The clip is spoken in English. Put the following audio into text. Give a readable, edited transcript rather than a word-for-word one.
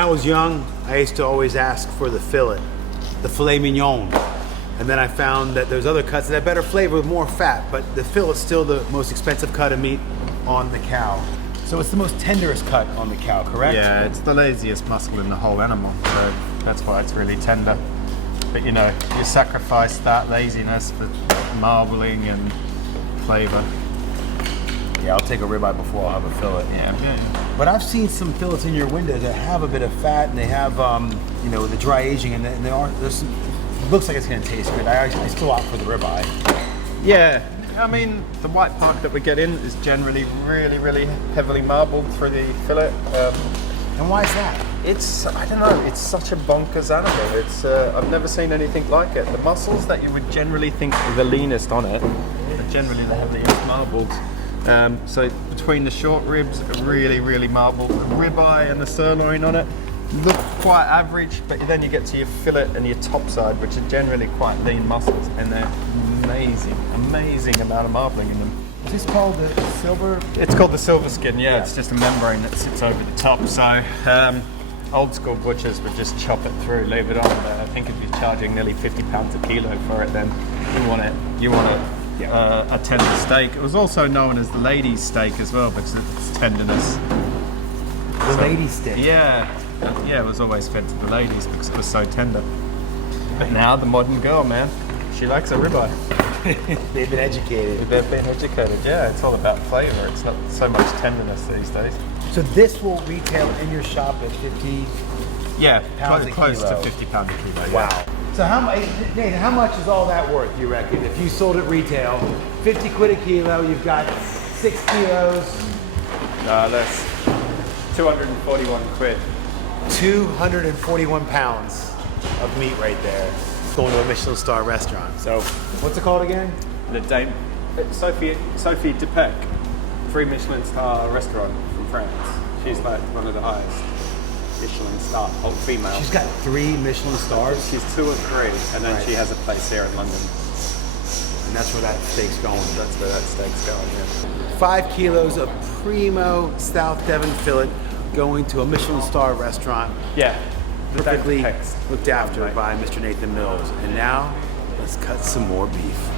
I was young, I used to always ask for the fillet, the filet mignon. And then I found that there's other cuts that have better flavor with more fat, but the fillet's still the most expensive cut of meat on the cow. So it's the most tenderest cut on the cow, correct? Yeah, it's the laziest muscle in the whole animal, so that's why it's really tender. But you know, you sacrifice that laziness for marbling and flavor. Yeah, I'll take a ribeye before I'll have a fillet. Yeah. But I've seen some fillets in your window that have a bit of fat and they have, you know, the dry aging and they aren't, it looks like it's going to taste good. I still opt for the ribeye. Yeah, I mean, the white part that we get in is generally really heavily marbled through the fillet. And why is that? It's, I don't know, it's such a bonkers animal. It's, I've never seen anything like it. The muscles that you would generally think are the leanest on it are generally the heaviest marbled. So between the short ribs, really marbled. The ribeye and the sirloin on it look quite average, but then you get to your fillet and your top side, which are generally quite lean muscles, and they're amazing amount of marbling in them. Is this called the silver? It's called the silver skin, yeah. It's just a membrane that sits over the top. So old school butchers would just chop it through, leave it on there. I think if you're charging nearly £50 a kilo for it, then you want a tender steak. It was also known as the lady's steak as well because of its tenderness. The lady's steak? Yeah, it was always fed to the ladies because it was so tender. But now the modern girl, man, she likes a ribeye. They've been educated. They've been educated, yeah. It's all about flavor. It's not so much tenderness these days. So this will retail in your shop at 50 pounds a close kilo. to £50 a kilo. Wow. Yeah. So Nathan, how much is all that worth, you reckon? If you sold it retail, 50 quid a kilo, you've got 6 kilos. That's 241 quid. 241 pounds of meat right there. Going to a Michelin star restaurant. So, what's it called again? The Dame Sophie Depec, 3 Michelin star restaurant from France. She's like one of the highest Michelin star, old female. She's got 3 Michelin stars? She's 2 or 3, and then she has a place here in London. And that's where that steak's going. That's where that steak's going, yeah. 5 kilos of primo South Devon fillet going to a Michelin star restaurant. Yeah. Perfectly looked after by Mr. Nathan Mills. And now, let's cut some more beef.